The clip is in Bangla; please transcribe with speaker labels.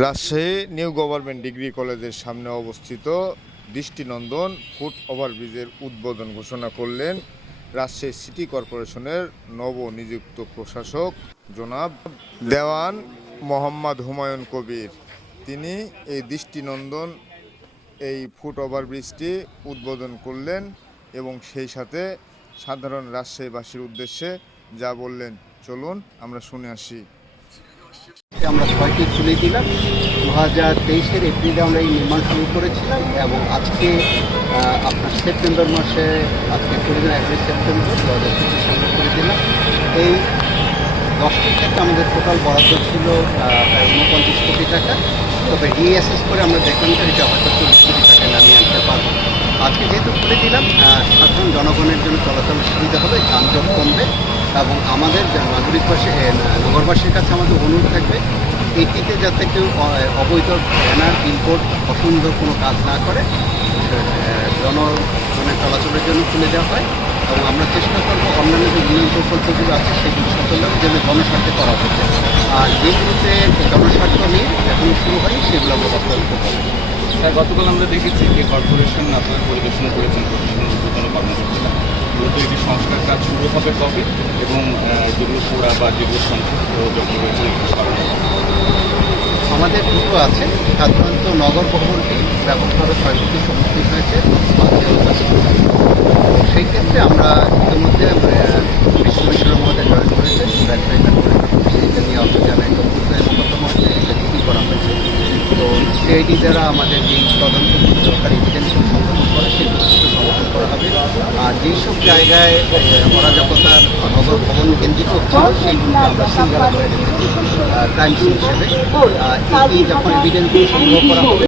Speaker 1: রাজশাহী নিউ গভর্নমেন্ট ডিগ্রি কলেজের সামনে অবস্থিত দৃষ্টিনন্দন ফুট ওভারব্রিজের উদ্বোধন ঘোষণা করলেন রাজশাহী সিটি কর্পোরেশনের নবনিযুক্ত প্রশাসক জনাব দেওয়ান মোহাম্মদ হুমায়ুন কবির। তিনি এই দৃষ্টিনন্দন, এই ফুট ওভারব্রিজটি উদ্বোধন করলেন এবং সেই সাথে সাধারণ রাজশাহীবাসীর উদ্দেশ্যে যা বললেন, চলুন আমরা শুনে আসি।
Speaker 2: আমরা ছয়টি খুলে দিলাম। দু হাজার তেইশের এপ্রিলে আমরা এই নির্মাণ শুরু করেছিলাম এবং আজকে আপনার সেপ্টেম্বর মাসে আজকে করে দিলাম একুশ সেপ্টেম্বর দু হাজার পঁচিশ করে দিলাম। এই দশটি ক্ষেত্রে আমাদের টোটাল বরাদ্দ ছিল উনপঞ্চাশ কোটি টাকা। তবে ডিএসএস করে আমরা যে এটা হয়তো চল্লিশ কোটি টাকা নামিয়ে আনতে পারব। আজকে যেহেতু খুলে দিলাম সাধারণ জনগণের জন্য চলাচল সুবিধা হবে, যানজট কমবে। এবং আমাদের নাগরিকবাসী নগরবাসীর কাছে আমাদের অনুরোধ থাকবে, এটিতে যাতে কেউ অবৈধ ব্যানার বিলবোর্ড অসুন্দর কোনো কাজ না করে জনগণের চলাচলের জন্য খুলে দেওয়া হয় এবং আমরা চেষ্টা করব অন্যান্য যে উন্নয়ন প্রকল্পগুলো আছে, সেগুলো সকলে যেন জনস্বার্থে করা হচ্ছে আর যেগুলোতে জনস্বার্থ নিয়ে এখন শুরু হয়নি, সেগুলো আমরা বাস্তবায়িত করব।
Speaker 3: গতকাল আমরা দেখেছি যে কর্পোরেশন আপনারা পরিদর্শন করেছেন মূলত এটি সংস্কার কাজ শুরু হবে কবে এবং যেগুলো পোড়া বা যেগুলো সংক্ষিপ্ত রয়েছে।
Speaker 2: আমাদের দুটো আছে। সাধারণত নগর ভবনটি ব্যাপকভাবে ক্ষয়ক্ষতির সম্মুখীন হয়েছে সেই ক্ষেত্রে আমরা ইতিমধ্যে কমিশনার মধ্যে জয়েন করেছে সেইটা নিয়ে অভিযানে মোকদ্দমা কি করা হয়েছে? তো সিআইডি দ্বারা আমাদের যে তদন্ত সরকারি এভিডেন্স সংগ্রহ করে সেগুলো সমর্থন করা হবে আর যেসব জায়গায় অরাজকতার নগর ভবন কেন্দ্রিত হচ্ছে সেইগুলো আমরা সিঙ্গারা করে রেখেছি ক্রাইম সিন হিসেবে। এটি যখন এভিডেন্সগুলো সংগ্রহ করা হবে